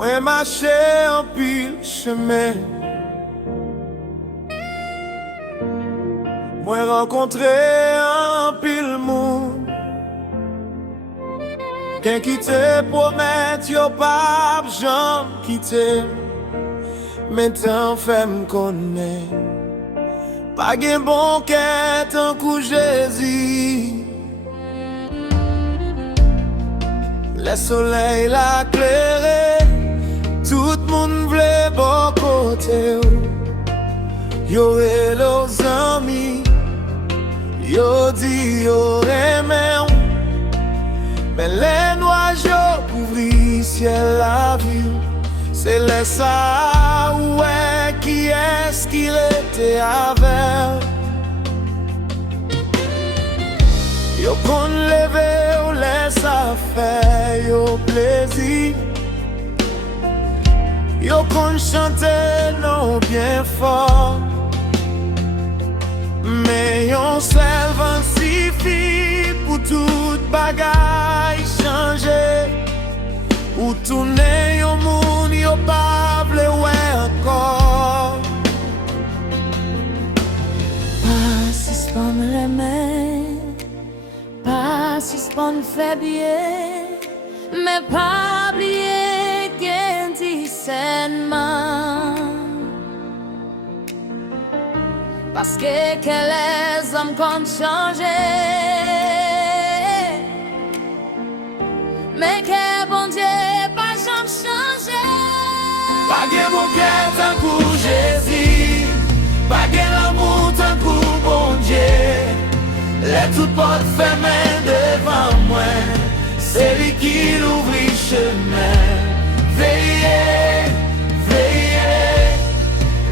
Mwen mache an pil chemin, mwen renkontre an pil moun, ken ki te promet yo pap jan kite, men tan fem konnen, pa gen bon ket an kou Jésus. Le soleil la clairé, tout moun vle bon kote ou. Yo e los amis, yo di yo reme ou. Men le nuaj yo kouvri ciel la vue. Se le sa ouè ki es ki rete avel. Yo kon leve ou laisse à faire yo plaisir. Yo kon chante non bien fort. Mais yon sel vent suffit pour tout bagay changer. Ou tourner yon moun yo pa vle wè encore. Pas suspendre les mains, pas suspendre fait bien, mais pas oublier qu'un discernement. Parce que les hommes comptent changer, mais que bon Dieu pas jamais changer. Pas gen bon cœur tant kou Jésus, pas gen l'amour tant kou bon Dieu. Les toutes portes fermées devant moi, c'est lui qui l'ouvrit chemin. Veillez, veillez,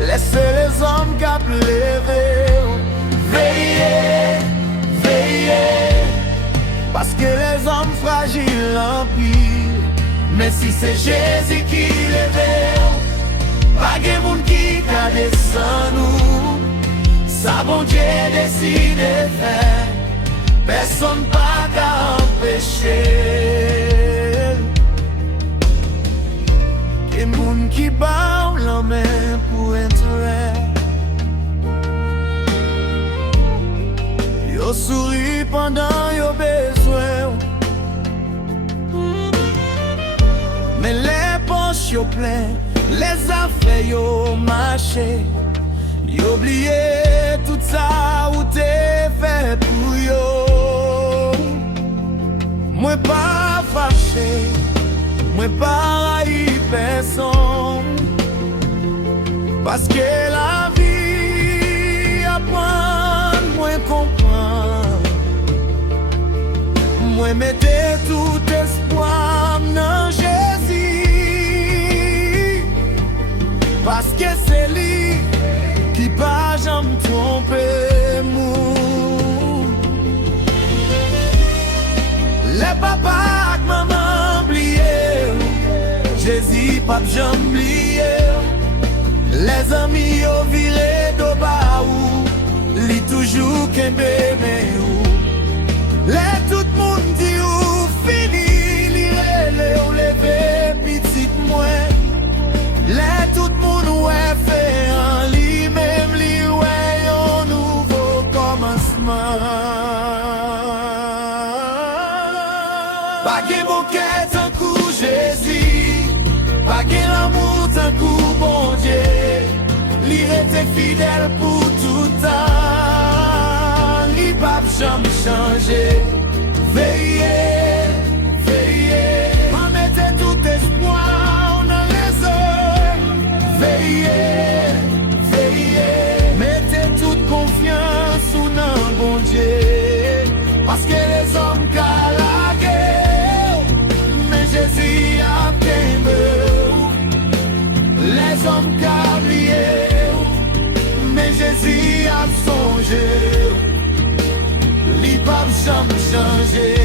laissez les hommes cap lever. Veillez, veillez, parce que les hommes fragiles en pire. Mais si c'est Jésus qui lève, pas de monde qui ka descend nous. Ça bon Dieu décide de faire, personne pas qu'à empêcher. Et moun qui bat la main pour intérêt. Yo sourit pendant yo besoin, mais les poches yo plein, les affaires yo marché. Yo oublié tout ça ou t'es fait pour yo. Moi pas fâché, moi pas haï personne. Parce que la vie apprend, moi comprends. Moi mettez tout espoir dans Jésus. Parce que c'est lui qui pas jamais tromper mou. Les papas ak maman oublié, Jésus pas jamais oublié. Les amis yo viré do ba ou, li toujours kembe me ou. Les tout moun di ou fini, li rele ou leve petit moins. Les tout moun ouais fait en li même li ouais un nouveau commencement. Pas gen bon cœur tant kou Jésus, pas gen l'amour tant kou bon Dieu. Li rete fidèle pour tout temps, li pa jamais changer. Veillez, veillez, pas mettez tout espoir dans les hommes. Veillez, veillez, mettez toute confiance dans bon Dieu. Parce que les hommes ka la guerre, mais Jésus a kembe. Les hommes ka oublié, mais Jésus a songé. Li pa jamais changer.